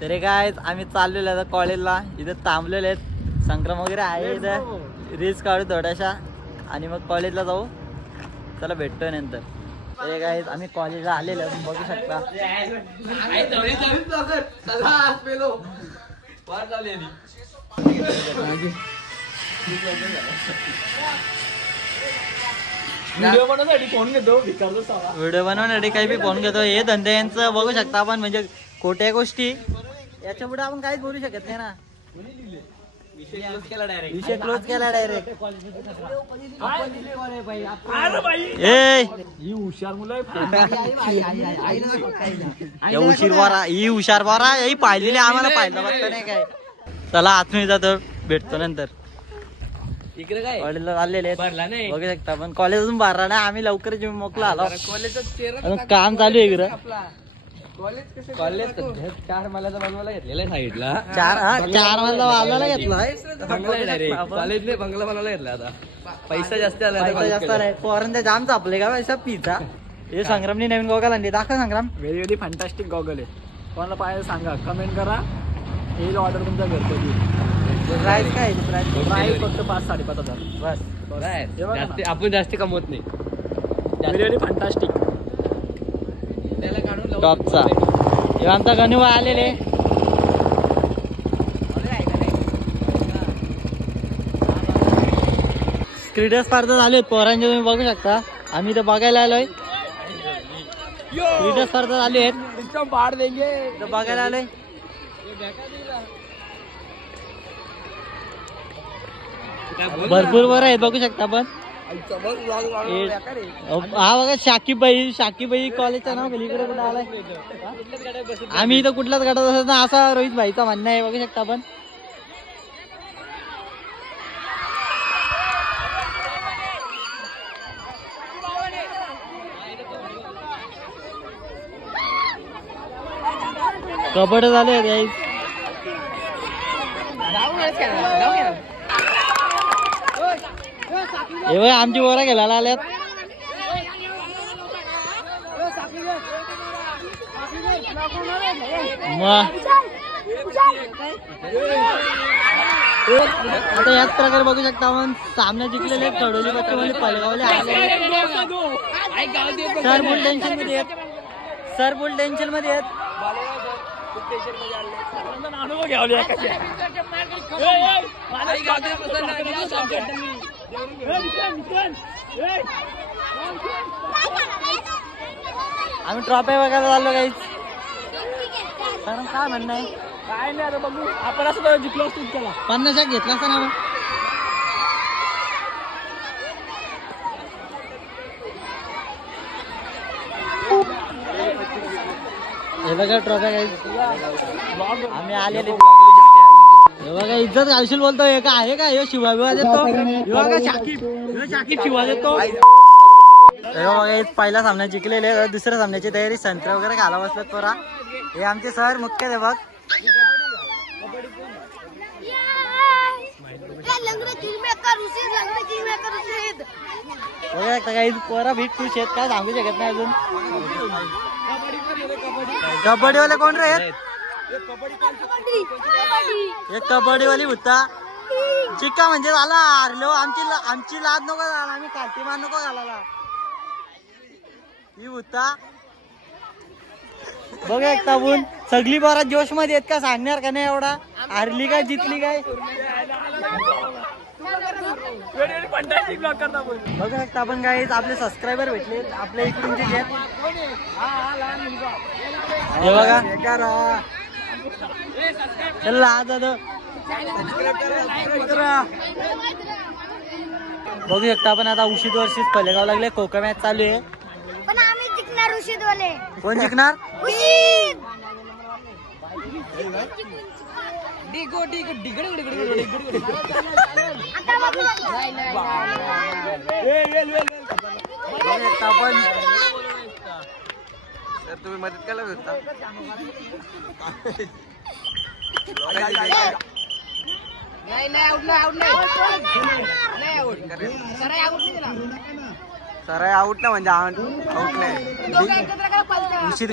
तरी काय आम्ही चाललेलो आता कॉलेजला, इथं थांबलेले आहेत, संक्रम वगैरे आहे इथं, रील्स काढू थोड्याशा आणि मग कॉलेजला जाऊ. चला भेटतोय नंतर. तरी काय आम्ही कॉलेजला आलेलो बघू शकता. व्हिडिओ बनवण्यासाठी फोन घेतो, व्हिडिओ बनवण्यासाठी काही बी फोन घेतो. हे धंदे यांचं बघू शकता आपण, म्हणजे खोट्या गोष्टी याच्या पुढे आपण काहीच बोलू शकत नाही ना. विषय क्लोज केला डायरेक्ट. ही हुशार मुलं ही हुशार बारा ही पाहिलेली आम्हाला पाहिलं बघता नाही काय. चला आतमध्ये जातो, भेटतो नंतर. इकडे काय कॉलेजला चाललेले भरला नाही बघू शकता, पण कॉलेज अजून भरला नाही. आम्ही लवकरच मोकला आलो, कॉलेजचा चेहरा अजून काम चालू आहे इकडं. कॉलेज 4 माल्याचा बनवायला घेतलेला आहे साईडला. 4 मजला वाजवायला घेतलाय. कॉलेजने बंगला बनवायला घेतला. आता पैसा जास्त आला, पैसा जास्त नाही. पोरांच्या जाम चापले का पैसा पिझ्झा. हे संग्रामने नवीन गॉगल आणली, दाखव संग्राम. व्हेरी व्हेरी फॅन्टास्टिक गॉगल आहे. कोणाला पाहिजे सांगा, कमेंट करा, येईल ऑर्डर तुमच्या घरपोच. प्राइस काय प्राइस फक्त 5-5.5 हजार बस. आपण जास्त कमवत नाही. व्हेरी व्हेरी फॅन्टास्टिक टॉपचा. हे आमचा गणू आलेले. क्रीडा स्पर्धा चालू आहेत पोरांच्या, तुम्ही बघू शकता. आम्ही इथं बघायला आलोय, क्रीडा स्पर्धा चालू आहेत, बाढ़ देंगे बघायला आलोय. भरपूर बरं आहेत बघू शकता आपण. हा बघा शाकीबाई कॉलेजचं नाव गेली इकडे कुठं आलाय. आम्ही इथं कुठल्याच गाडा असत ना, असा रोहित भाईचा म्हणणं आहे. बघू शकता आपण. कबड्डी झाले हे आमची बोरा गेला आल्यात. आता याच प्रकारे बघू शकता आपण. सामने जिंकलेले कडोली बच्चे पलगावले आले. सर फुल टेन्शन मध्ये आहेत, सर फुल टेन्शन मध्ये आहेत. आम्ही ट्रॉफी बघायला चाललो काहीच. कारण काय म्हणणं आहे काय नाही. आता बघू, आपण असं जिंकलो असतो त्याला 50 घेतला असता ना. हे बघा ट्रॉफी काही आम्ही आलेले. हे बघा इज्जत घालशील बोलतो. हे का आहे का हे शिवा बिवा देतो. हे बघा शाकीब शिवा देतो. हे बघा पहिला सामना जिंकलेले, दुसऱ्या सामन्याची तयारी. संत्रा वगैरे घाला बसलात पोरा. हे आमचे सर मुख्याध्यापक. काही पोरा भीट खुश आहेत, काय सांगू शकत नाही अजून. कबड्डीवाले कोण रे? एक कबड्डीवाली होता. चिक्का म्हणजे झाला हारलो. आमची लाज नको झाला, आम्ही काठी मान नको घालायला. ही होता बघ एक ताबून. सगळी बारा जोश मध्ये आहेत का सांगणार का नाही एवढा. हारली काय जिंकली काय बघू शकता आपण. काय आपले सबस्क्रायबर भेटले आपल्या इकडूनचे जे. हे बघा चला आज बघू शकता आपण. आता उशीद वर्षीच पलेगाव लागले. कोका मॅच चालू आहे. पण आम्ही जिंकणार उशीद वाले. कोण जिंकणार? आपण तुम्ही मदत केला होता. सर आउट ना म्हणजे आउट नाही. उशीत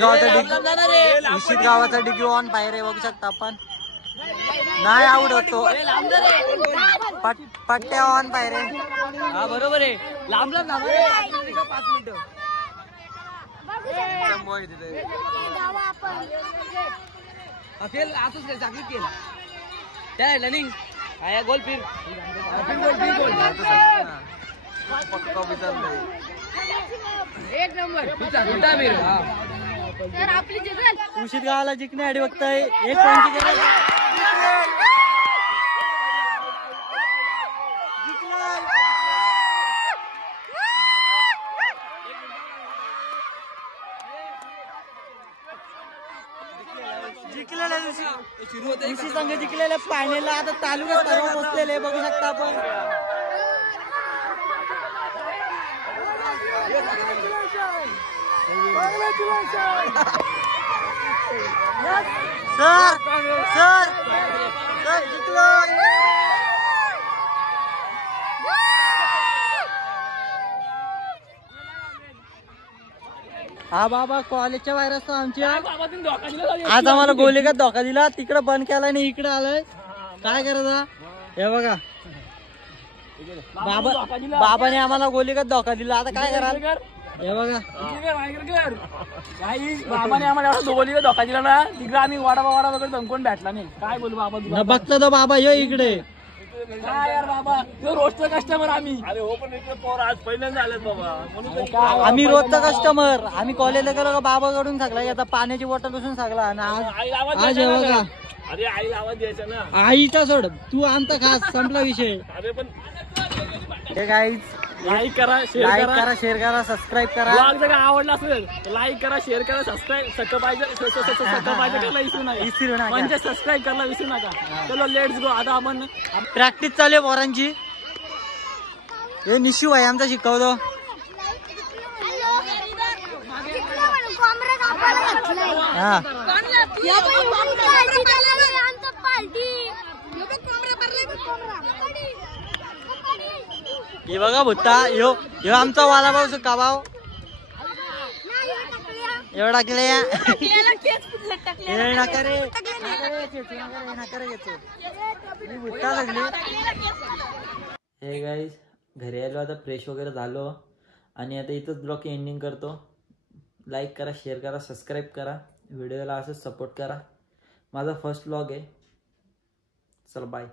गावाचा डिग्री ऑन पायरे बघू शकता आपण. नाही आउट होतो. पट्ट्या ऑन पायरे. हा बरोबर आहे. लांब लांब 5 मिनिटं. असंच काय चाकलीत केलं त्या रनिंग आया गोल फिर एक नंबर उशीत गावाला जिंकण्यासाठी बघताय 1 पॉईंटची गरज. जिंकलेल्या दिवशी संघ जिंकलेल्या फायनलला आता तालुक्यात सर्व पोहोचलेले बघू शकता आपण. सर सर सर जिंकलो. हा बाबा कॉलेजच्या बाहेर असतो आमच्या. आज आम्हाला गोलीगत धोका दिला. तिकडे बंद केला आणि इकडे आलोय. काय करायचं हे बघा. बाबाने आम्हाला गोलीगत धोका दिला. आता काय कराल हे बघा. बाबाने आम्हाला गोलीगत धोका दिला ना. तिकडे आम्ही वाडा वगैरे दमकोन भेटला नाही. काय बोलू बाबा. बघतो तो बाबा यो इकडे. काय यार बाबा तो रोजचा कस्टमर आम्ही. अरे हो पण इकडे पोर आज पहिल्यांदा आलेत बाबा. आम्ही रोजचा कस्टमर. आम्ही कॉलेजला गेलो का बाबाकडून सगळा आता पाण्याची बॉटल पासून सगळा. आज हे बघा. अरे आईला आवाज द्यायचा ना. आईचा सोड तू आमचा खास संपला विषय. अरे पण हे गाईज लाईक करा शेअर करा सबस्क्राईब करा. ब्लॉग जर आवडला असेल तर लाईक करा शेअर करा सबस्क्राईब सगळं पाहिजे करायला विसरू नका. म्हणजे सबस्क्राईब करायला विसरू नका. चलो लेट्स गो. आता आपण प्रॅक्टिस चालू आहे पोरांची. हे निशू आहे आमचा शिकवतो. हा हे बघा भुत्ता यो आमचा वाला भाऊ सुका भाऊ. एवढा टाकले हे गाईज घरी आलो आता फ्रेश वगैरे झालो आणि आता इथंच ब्लॉग एंडिंग करतो. लाईक करा शेअर करा सबस्क्राईब करा. व्हिडिओला असंच सपोर्ट करा. माझा फर्स्ट ब्लॉग आहे. चला बाय.